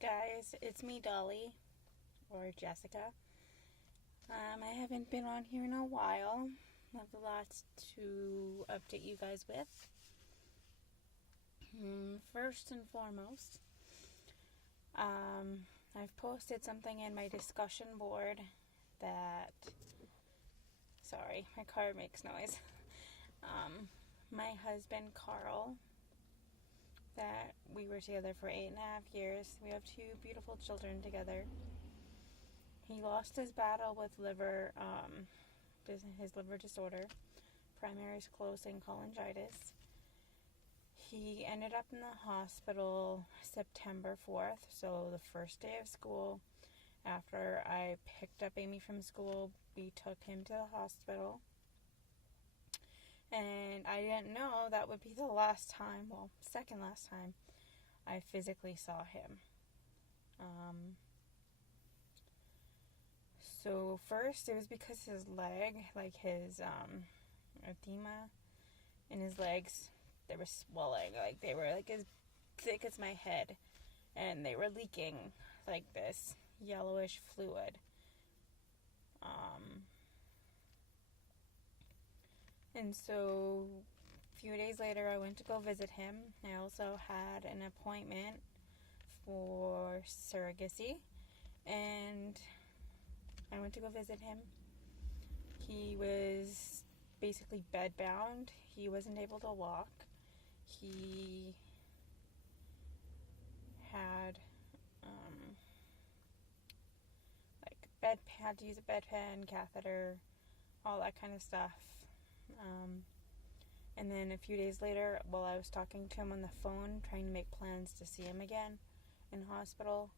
guys, it's me, Dolly, or Jessica. I haven't been on here in a while. I have lots to update you guys with. First and foremost, I've posted something in my discussion board that... Sorry, my car makes noise. My husband, Karl, that we were together for 8.5 years. We have 2 beautiful children together. He lost his battle with his liver disorder, primary sclerosing cholangitis. He ended up in the hospital September 4th, so the first day of school. After I picked up Amy from school, we took him to the hospital. And I didn't know that would be the last time, second last time, I physically saw him. So first, it was because his leg, his edema in his legs, they were swelling, they were as thick as my head, and they were leaking this yellowish fluid. And so a few days later, I went to go visit him. I also had an appointment for surrogacy, and I went to go visit him. He was basically bedbound. He wasn't able to walk. He had had to use a bedpan, catheter, all that kind of stuff. And then a few days later, while I was talking to him on the phone, trying to make plans to see him again in hospital,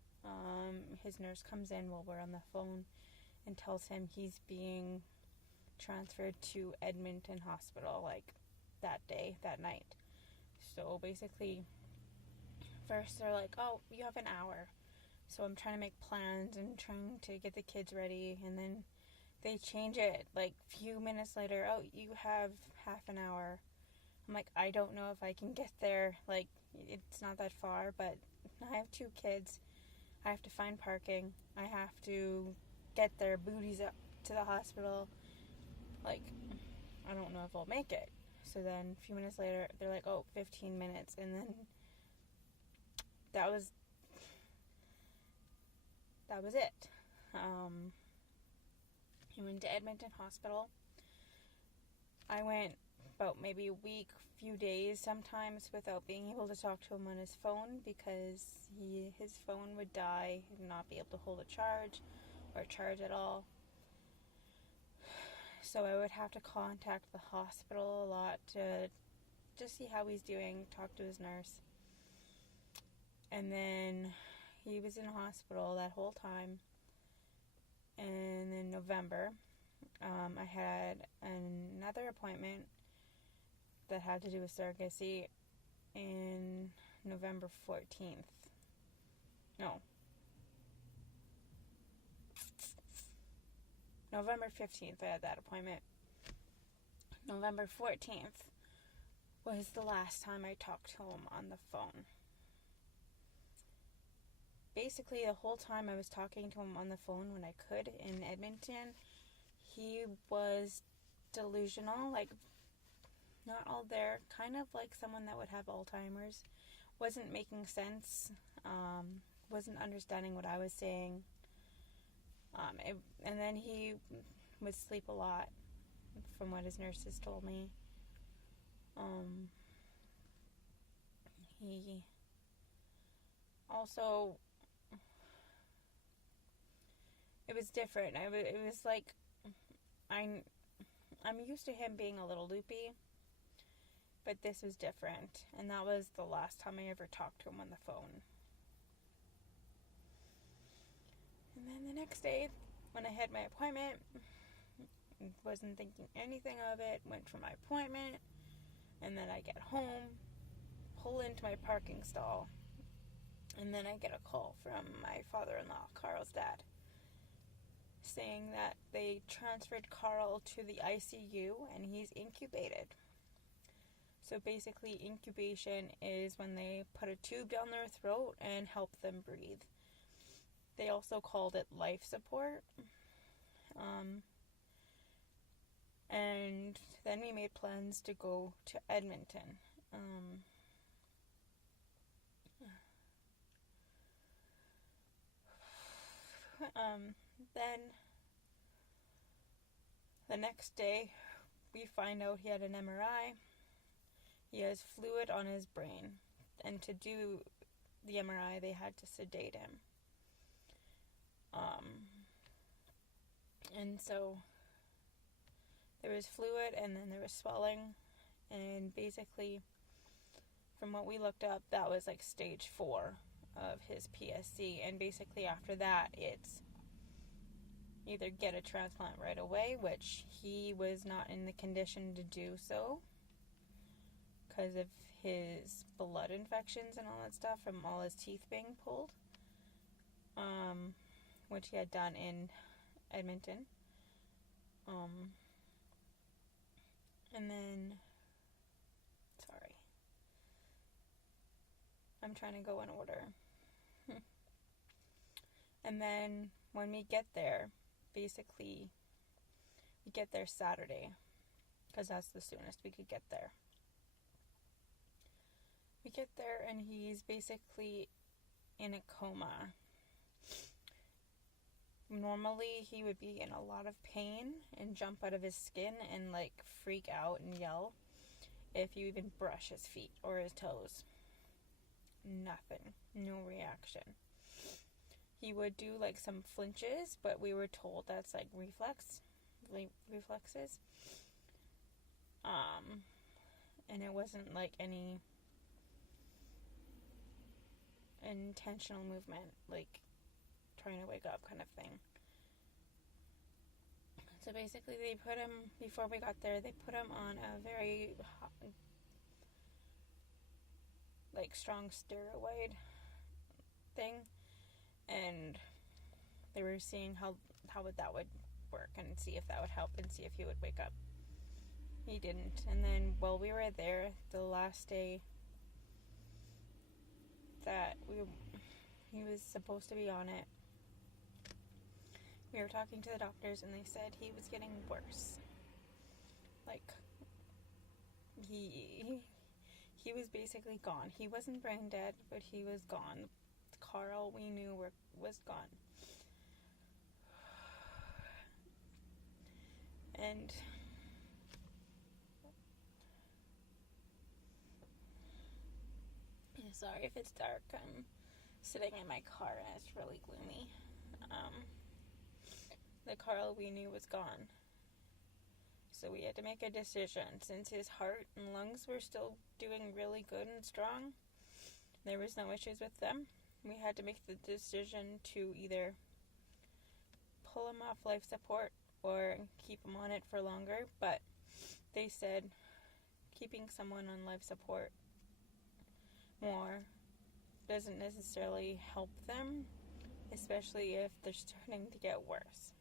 his nurse comes in while we're on the phone and tells him he's being transferred to Edmonton Hospital, that day, that night. So basically, first they're like, oh, you have an hour. So I'm trying to make plans and trying to get the kids ready, and then they change it few minutes later. Oh, you have half an hour. I'm like, I don't know if I can get there. It's not that far, but I have 2 kids. I have to find parking. I have to get their booties up to the hospital. I don't know if I'll make it. So then a few minutes later, they're like, oh, 15 minutes. And then that was it. He went to Edmonton Hospital. I went about maybe a week, few days sometimes, without being able to talk to him on his phone because his phone would die and not be able to hold a charge or charge at all. So I would have to contact the hospital a lot to just see how he's doing, talk to his nurse. And then he was in hospital that whole time. And in November, I had another appointment that had to do with surrogacy in November 14th. No. November 15th, I had that appointment. November 14th was the last time I talked to him on the phone. Basically, the whole time I was talking to him on the phone when I could in Edmonton, he was delusional, not all there, kind of like someone that would have Alzheimer's. Wasn't making sense, wasn't understanding what I was saying. And then he would sleep a lot, from what his nurses told me. He also... It was different. It was I'm used to him being a little loopy, but this was different, and that was the last time I ever talked to him on the phone. And then the next day, when I had my appointment, wasn't thinking anything of it, went for my appointment, and then I get home, pull into my parking stall, and then I get a call from my father-in-law, Karl's dad, saying that they transferred Karl to the ICU and he's incubated. So basically, incubation is when they put a tube down their throat and help them breathe. They also called it life support. And then we made plans to go to Edmonton. Then the next day, we find out he had an MRI. He has fluid on his brain. And to do the MRI, they had to sedate him. And so there was fluid and then there was swelling. And basically, from what we looked up, that was like stage 4 of his PSC. And basically after that, it's either get a transplant right away, which he was not in the condition to do so because of his blood infections and all that stuff from all his teeth being pulled, which he had done in Edmonton. And then, sorry, I'm trying to go in order. And then when we get there, basically, we get there Saturday, because that's the soonest we could get there. We get there and he's basically in a coma. Normally he would be in a lot of pain and jump out of his skin and like freak out and yell if you even brush his feet or his toes. Nothing. No reaction. He would do like some flinches, but we were told that's like reflexes. And it wasn't like any intentional movement, like trying to wake up kind of thing. So basically they put him, before we got there, they put him on a very like strong steroid thing, and they were seeing how that would work and see if that would help and see if he would wake up. He didn't. And then while we were there, the last day that he was supposed to be on it, we were talking to the doctors and they said he was getting worse. Like, he was basically gone. He wasn't brain dead, but he was gone. Karl, we knew, was gone. And sorry if it's dark. I'm sitting in my car and it's really gloomy. The Karl we knew was gone. So we had to make a decision. Since his heart and lungs were still doing really good and strong, there was no issues with them. We had to make the decision to either pull him off life support or keep him on it for longer. But they said keeping someone on life support more doesn't necessarily help them, especially if they're starting to get worse.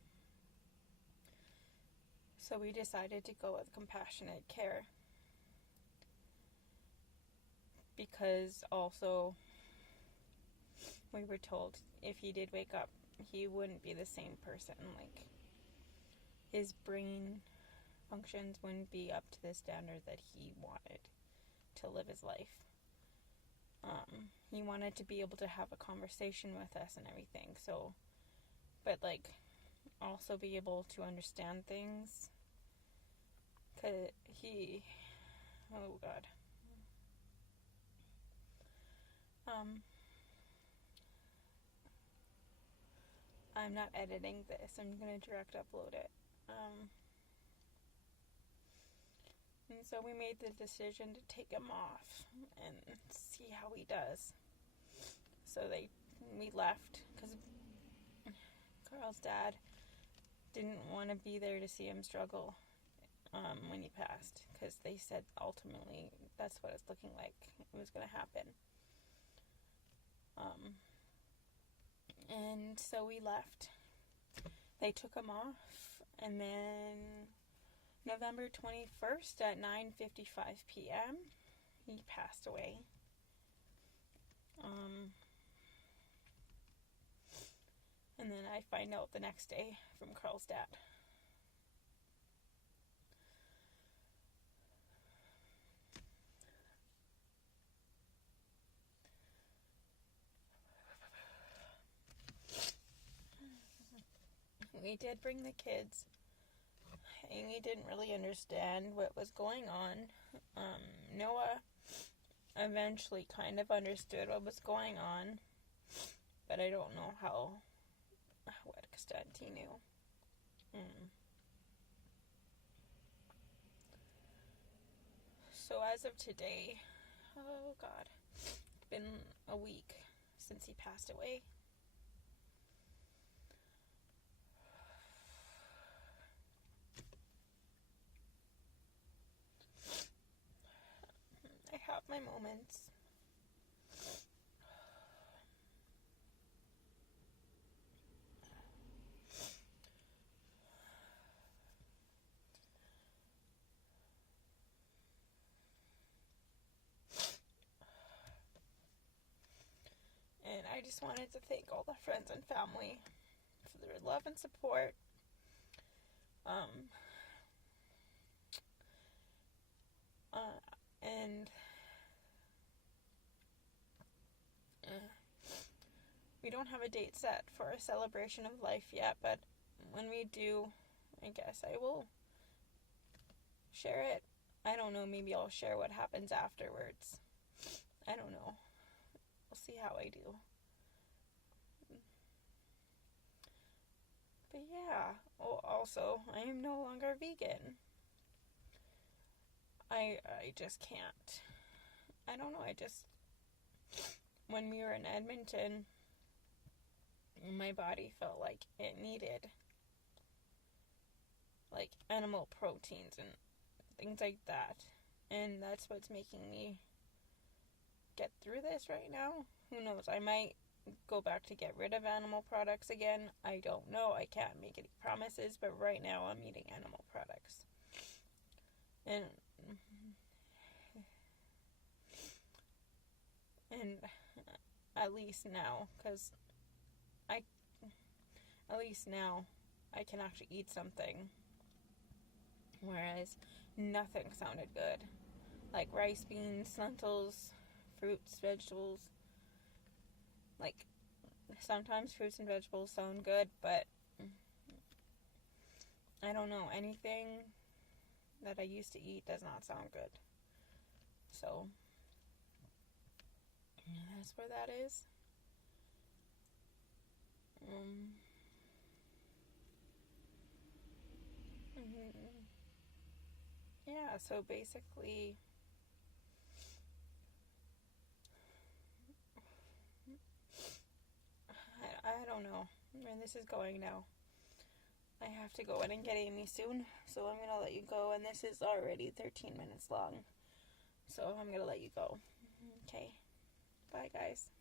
So we decided to go with compassionate care, because also we were told if he did wake up, he wouldn't be the same person. Like, his brain functions wouldn't be up to the standard that he wanted to live his life. He wanted to be able to have a conversation with us and everything, so, but like, also be able to understand things, 'cause oh god. I'm not editing this, I'm gonna direct upload it. And so we made the decision to take him off and see how he does. So we left, because Karl's dad didn't want to be there to see him struggle when he passed, because they said ultimately that's what it's looking like it was going to happen. And so we left. They took him off, and then November 21st at 9:55 p.m., he passed away. And then I find out the next day from Karl's dad. We did bring the kids. Amy didn't really understand what was going on. Noah eventually kind of understood what was going on, but I don't know what extent he knew. So as of today, oh God, it's been a week since he passed away. I have my moments. And I just wanted to thank all the friends and family for their love and support. And we don't have a date set for a celebration of life yet, but when we do, I guess I will share it. I don't know, maybe I'll share what happens afterwards. I don't know. We'll see how I do. But yeah, also, I am no longer vegan. I just can't. I don't know, when we were in Edmonton, my body felt like it needed, like, animal proteins and things like that. And that's what's making me get through this right now. Who knows, I might go back to get rid of animal products again. I don't know, I can't make any promises, but right now I'm eating animal products. And at least now, because I can actually eat something, whereas nothing sounded good, like rice, beans, lentils, fruits, vegetables. Like, sometimes fruits and vegetables sound good, but I don't know, anything that I used to eat does not sound good. So that's where that is. Yeah, so basically, I don't know where this is going now. I have to go in and get Amy soon, so I'm going to let you go, and this is already 13 minutes long, so I'm going to let you go. Okay, bye guys.